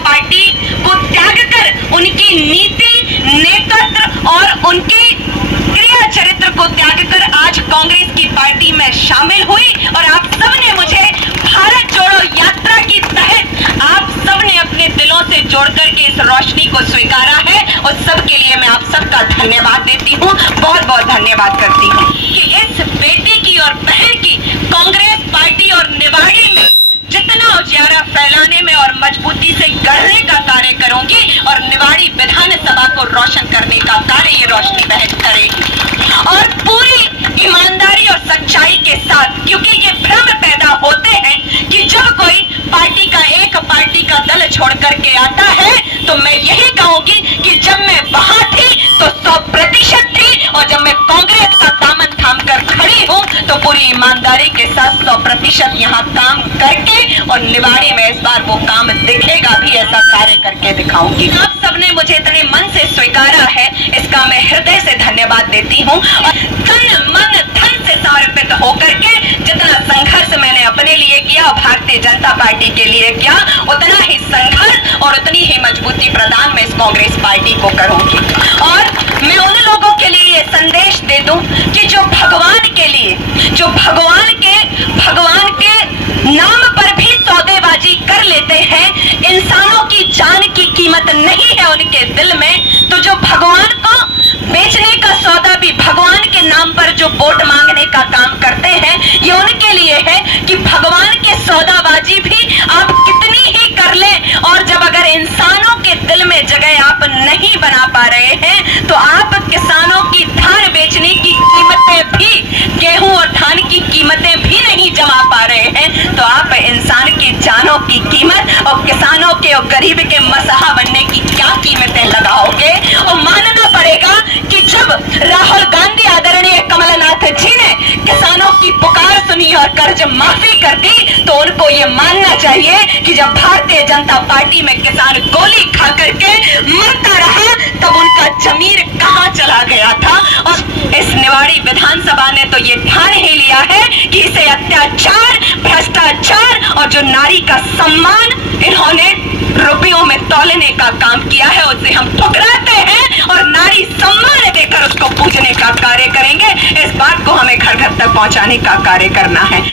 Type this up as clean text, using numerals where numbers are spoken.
Party को त्याग कर, उनकी नीति, नेतृत्व और उनकी क्रिया चरित्र को त्याग कर आज कांग्रेस की पार्टी में शामिल हुई। और आप सबने मुझे भारत जोड़ो यात्रा के तहत आप सबने अपने दिलों से जोड़कर के इस रोशनी को स्वीकारा है, और सबके लिए मैं आप सबका धन्यवाद देती हूँ, बहुत बहुत धन्यवाद करती हूँ कि इस बेटी की और बहन की कांग्रेस पार्टी और निवाड़ी में जितना उजियारा फैलाने में और मजबूती से गढ़ने का कार्य करूंगी, और निवाड़ी विधानसभा को रोशन करने का कार्य ये रोशनी बहन करेगी, और पूरी ईमानदारी और सच्चाई के साथ। क्योंकि ये भ्रम पैदा होते हैं कि जब कोई पार्टी का दल छोड़ करके आता है, तो मैं यही कहूंगी कि जब मैं वहां थी तो 100% थी, और जब मैं कांग्रेस का दामन थाम कर खड़ी हूं तो पूरी ईमानदारी के साथ 100% यहाँ काम करके, और निवाड़ी में इस बार वो काम दिखेगा भी, ऐसा कार्य करके दिखाऊंगी। आप सबने मुझे इतने मन से स्वीकारा है, इसका मैं हृदय से धन्यवाद देती हूँ। और तन मन धन से समर्पित होकर के जितना संघर्ष मैंने अपने लिए किया और भारतीय जनता पार्टी के लिए किया, उतना ही संघर्ष और उतनी ही मजबूती प्रदान मैं इस कांग्रेस पार्टी को करूंगी। और मैं उन लोगों के लिए ये संदेश दे दूं कि जो भगवान के नाम पर भी सौदेबाजी कर लेते हैं, इंसानों की जान की कीमत नहीं है उनके दिल में, तो जो भगवान को बेचने का सौदा भी भगवान के नाम पर जो वोट मांगने का काम करते हैं, ये उनके लिए है कि भगवान के सौदाबाजी भी आप कितनी ही कर लें, और जब अगर इंसानों के दिल में जगह आप नहीं बना पा रहे हैं, तो आप किसानों की धान बेचने की कीमतें भी, गेहूं और धान की कीमतें भी नहीं जमा पा रहे हैं, तो आप इंसान की जानों की कीमत और किसानों के और गरीब के मसहा बनने की क्या कीमतें लगाओगे। और मानना पड़ेगा कि जब राहुल गांधी आदरणीय कमलनाथ जी ने किसानों की पुकार सुनी और कर्ज माफी कर दी, तो उनको ये मानना चाहिए कि जब भारतीय जनता पार्टी में किसान गोली खा करके मरता रहा, तब उनका जमीर कहां चला गया था। और इस निवाड़ी विधानसभा ने तो ये ठान ही लिया है कि इसे अत्याचार, भ्रष्टाचार और जो नारी का सम्मान इन्होंने रुपयों में तौलने का काम किया है, उसे हम ठुकराते हैं और नारी सम्मान देकर उसको पूजने का कार्य करेंगे। इस बात को हमें घर घर तक पहुंचाने का कार्य करना है।